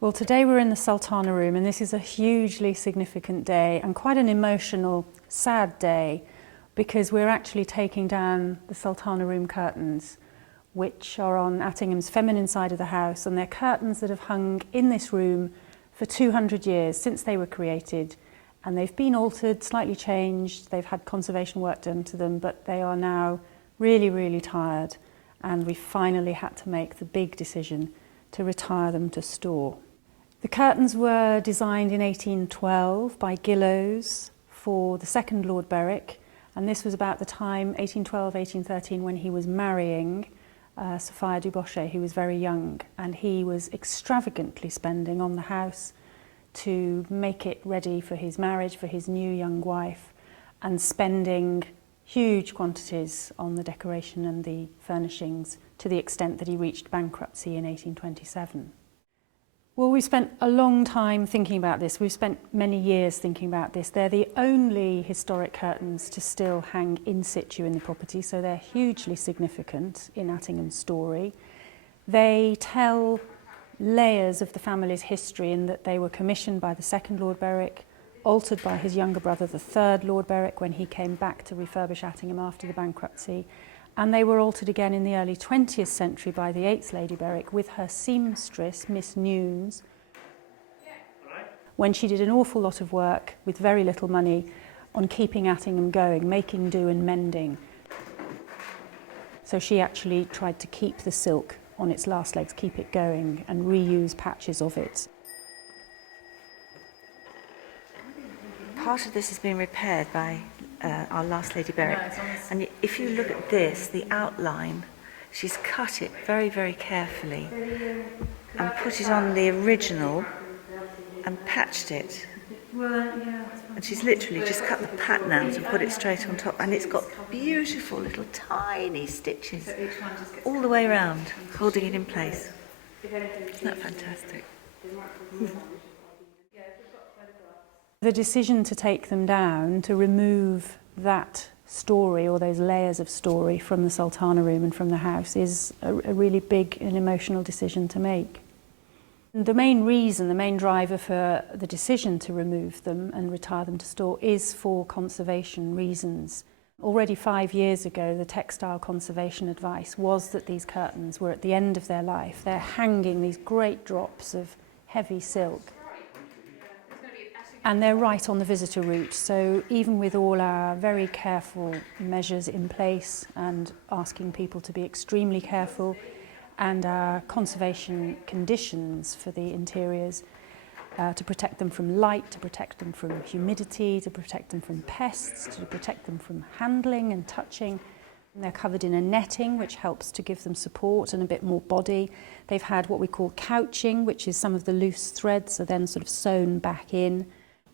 Well, today we're in the Sultana Room, and this is a hugely significant day and quite an emotional, sad day, because we're actually taking down the Sultana Room curtains, which are on Attingham's feminine side of the house, and they're curtains that have hung in this room for 200 years since they were created, and they've been altered, slightly changed, they've had conservation work done to them, but they are now really, really tired, and we finally had to make the big decision to retire them to store. The curtains were designed in 1812 by Gillows for the second Lord Berwick, and this was about the time, 1812, 1813, when he was marrying Sophia Dubochet, who was very young, and he was extravagantly spending on the house to make it ready for his marriage, for his new young wife, and spending huge quantities on the decoration and the furnishings to the extent that he reached bankruptcy in 1827. Well, we spent a long time thinking about this. We've spent many years thinking about this. They're the only historic curtains to still hang in situ in the property, so they're hugely significant in Attingham's story. They tell layers of the family's history in that they were commissioned by the second Lord Berwick, altered by his younger brother, the third Lord Berwick, when he came back to refurbish Attingham after the bankruptcy. And they were altered again in the early 20th century by the 8th Lady Berwick with her seamstress, Miss Nunes, when she did an awful lot of work with very little money on keeping Attingham going, making do and mending. So she actually tried to keep the silk on its last legs, keep it going, and reuse patches of it. Part of this has been repaired by our last Lady Berwick, and if you look at this, the outline, she's cut it very, very carefully and put it on the original and patched it. And she's literally just cut the pattern out and put it straight on top, and it's got beautiful little tiny stitches all the way around, holding it in place. Isn't that fantastic? The decision to take them down, to remove that story or those layers of story from the Sultana Room and from the house, is a really big and emotional decision to make. The main reason, the main driver for the decision to remove them and retire them to store is for conservation reasons. Already 5 years ago, the textile conservation advice was that these curtains were at the end of their life. They're hanging these great drops of heavy silk. And they're right on the visitor route, so even with all our very careful measures in place and asking people to be extremely careful, and our conservation conditions for the interiors to protect them from light, to protect them from humidity, to protect them from pests, to protect them from handling and touching. And they're covered in a netting which helps to give them support and a bit more body. They've had what we call couching, which is some of the loose threads are then sort of sewn back in.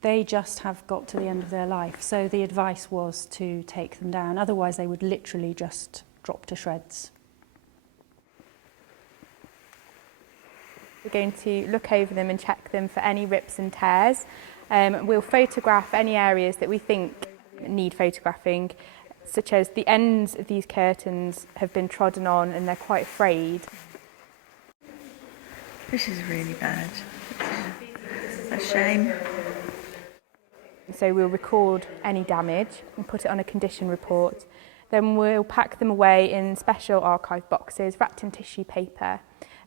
They just have got to the end of their life, so the advice was to take them down, otherwise they would literally just drop to shreds. We're going to look over them and check them for any rips and tears. We'll photograph any areas that we think need photographing, such as the ends of these curtains have been trodden on and they're quite frayed. This is really bad. A shame. So we'll record any damage and put it on a condition report. Then we'll pack them away in special archive boxes wrapped in tissue paper,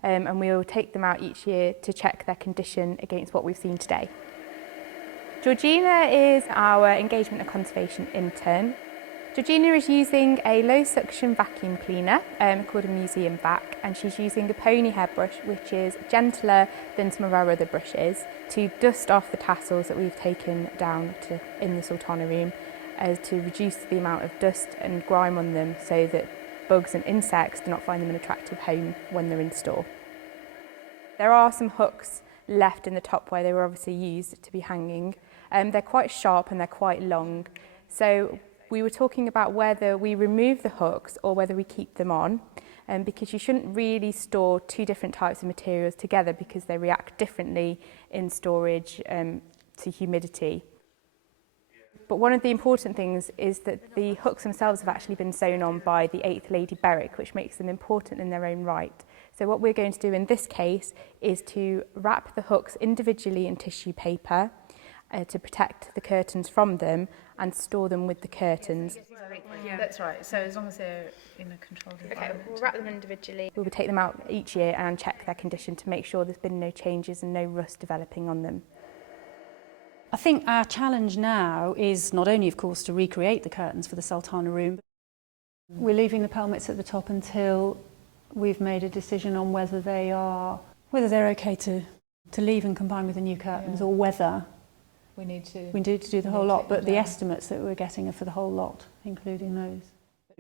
and we'll take them out each year to check their condition against what we've seen today. Georgina is our engagement and conservation intern. Georgina is using a low suction vacuum cleaner called a museum vac, and she's using a pony hairbrush which is gentler than some of our other brushes to dust off the tassels that we've taken down in the Sultana Room, to reduce the amount of dust and grime on them so that bugs and insects do not find them an attractive home when they're in store. There are some hooks left in the top where they were obviously used to be hanging. They're quite sharp and they're quite long, so we were talking about whether we remove the hooks or whether we keep them on, because you shouldn't really store two different types of materials together because they react differently in storage to humidity. But one of the important things is that the hooks themselves have actually been sewn on by the 8th Lady Berwick, which makes them important in their own right. So what we're going to do in this case is to wrap the hooks individually in tissue paper to protect the curtains from them and store them with the curtains. Yeah, that's right. So as long as they're in a controlled environment. Okay, we'll wrap them individually. We will take them out each year and check their condition to make sure there's been no changes and no rust developing on them. I think our challenge now is not only, of course, to recreate the curtains for the Sultana Room, but we're leaving the pelmets at the top until we've made a decision on whether they're okay to leave and combine with the new curtains, or whether we need to do the whole lot. But the estimates that we're getting are for the whole lot, including those.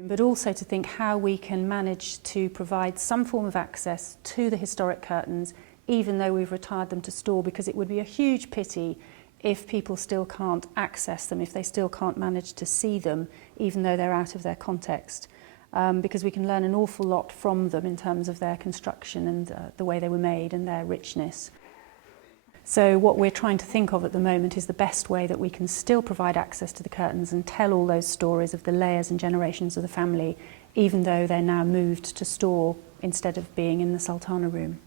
But also to think how we can manage to provide some form of access to the historic curtains, even though we've retired them to store, because it would be a huge pity if people still can't access them, if they still can't manage to see them, even though they're out of their context. Because we can learn an awful lot from them in terms of their construction and the way they were made and their richness. So what we're trying to think of at the moment is the best way that we can still provide access to the curtains and tell all those stories of the layers and generations of the family, even though they're now moved to store instead of being in the Sultana Room.